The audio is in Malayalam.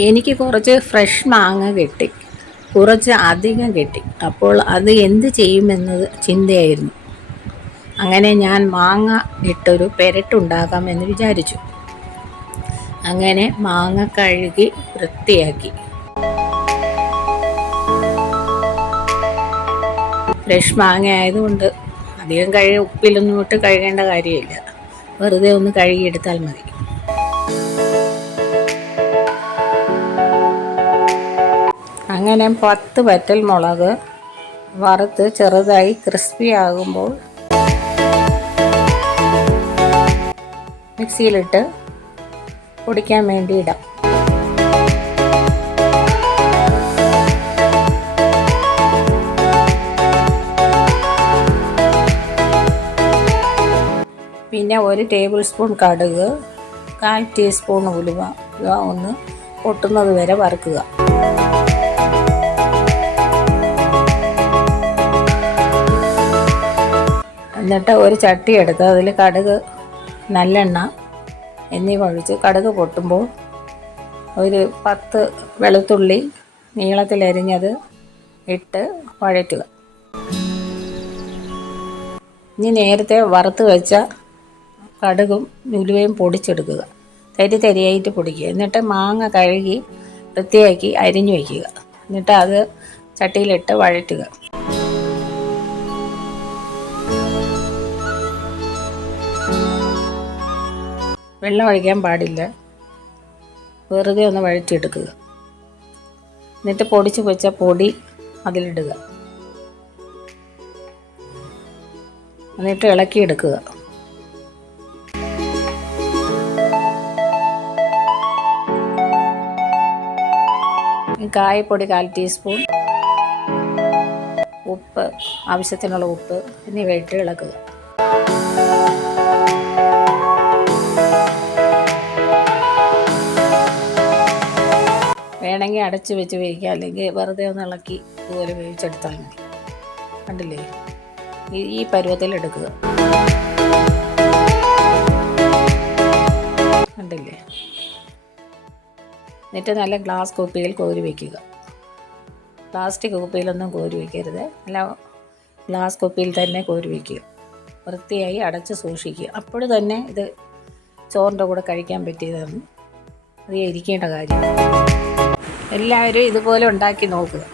എനിക്ക് കുറച്ച് ഫ്രഷ് മാങ്ങ കിട്ടി. കുറച്ച് അധികം കിട്ടി. അപ്പോൾ അത് എന്ത് ചെയ്യുമെന്നത് ചിന്തയായിരുന്നു. അങ്ങനെ ഞാൻ മാങ്ങ ഇട്ടൊരു പെരട്ടുണ്ടാക്കാമെന്ന് വിചാരിച്ചു. അങ്ങനെ മാങ്ങ കഴുകി വൃത്തിയാക്കി. ഫ്രഷ് മാങ്ങ ആയതുകൊണ്ട് അധികം കഴുകി ഉപ്പിലൊന്നും ഇട്ട് കഴുകേണ്ട കാര്യമില്ല. വെറുതെ ഒന്ന് കഴുകിയെടുത്താൽ മതി. അങ്ങനെ പത്ത് വറ്റൽ മുളക് വറുത്ത് ചെറുതായി ക്രിസ്പി ആകുമ്പോൾ മിക്സിയിലിട്ട് പൊടിക്കാൻ വേണ്ടി ഇടാം. പിന്നെ ഒരു ടേബിൾ സ്പൂൺ കടുക് കാൽ ടീസ്പൂൺ ഉലുവ ഒന്ന് പൊട്ടുന്നത് വരെ വറുക്കുക. എന്നിട്ട് ഒരു ചട്ടി എടുത്ത് അതിൽ കടുക് നല്ലെണ്ണ എന്നിവ ഒഴിച്ച് കടുക് പൊട്ടുമ്പോൾ ഒരു പത്ത് വെളുത്തുള്ളി നീളത്തിലരിഞ്ഞത് ഇട്ട് വഴറ്റുക. ഇനി നേരത്തെ വറുത്ത് വെച്ച കടുകും ഉലുവയും പൊടിച്ചെടുക്കുക. തരി തരിയായിട്ട് പൊടിക്കുക. എന്നിട്ട് മാങ്ങ കഴുകി വൃത്തിയാക്കി അരിഞ്ഞു വയ്ക്കുക എന്നിട്ട് അത് ചട്ടിയിലിട്ട് വഴറ്റുക. വെള്ളം ഒഴിക്കാൻ പാടില്ല. വെറുതെ ഒന്ന് വഴറ്റിയെടുക്കുക. എന്നിട്ട് പൊടിച്ച് വെച്ച പൊടി അതിലിടുക. എന്നിട്ട് ഇളക്കിയെടുക്കുക. കായപ്പൊടി കാൽ ടീസ്പൂൺ ഉപ്പ് ആവശ്യത്തിനുള്ള ഉപ്പ് എന്നിവ ഇട്ട് ഇളക്കുക. വേണമെങ്കിൽ അടച്ച് വെച്ച് വേവിക്കുക. അല്ലെങ്കിൽ വെറുതെ ഒന്ന് ഇളക്കി ഇതുപോലെ വേവിച്ചെടുത്താൽ മതി. കണ്ടില്ലേ? ഈ- പരുവത്തിൽ എടുക്കുക. കണ്ടില്ലേ? എന്നിട്ട് നല്ല ഗ്ലാസ് കുപ്പിയിൽ കോരി വയ്ക്കുക പ്ലാസ്റ്റിക് കുപ്പിയിലൊന്നും കോരി വയ്ക്കരുത് നല്ല ഗ്ലാസ് കുപ്പിയിൽ തന്നെ കോരി വയ്ക്കുക വൃത്തിയായി അടച്ച് സൂക്ഷിക്കുക. അപ്പോൾ തന്നെ ഇത് ചോറിന്റെ കൂടെ കഴിക്കാൻ പറ്റിയതാണ്. അത് ഇരിക്കേണ്ട കാര്യം. എല്ലാവരും ഇതുപോലെ ഉണ്ടാക്കി നോക്കുക.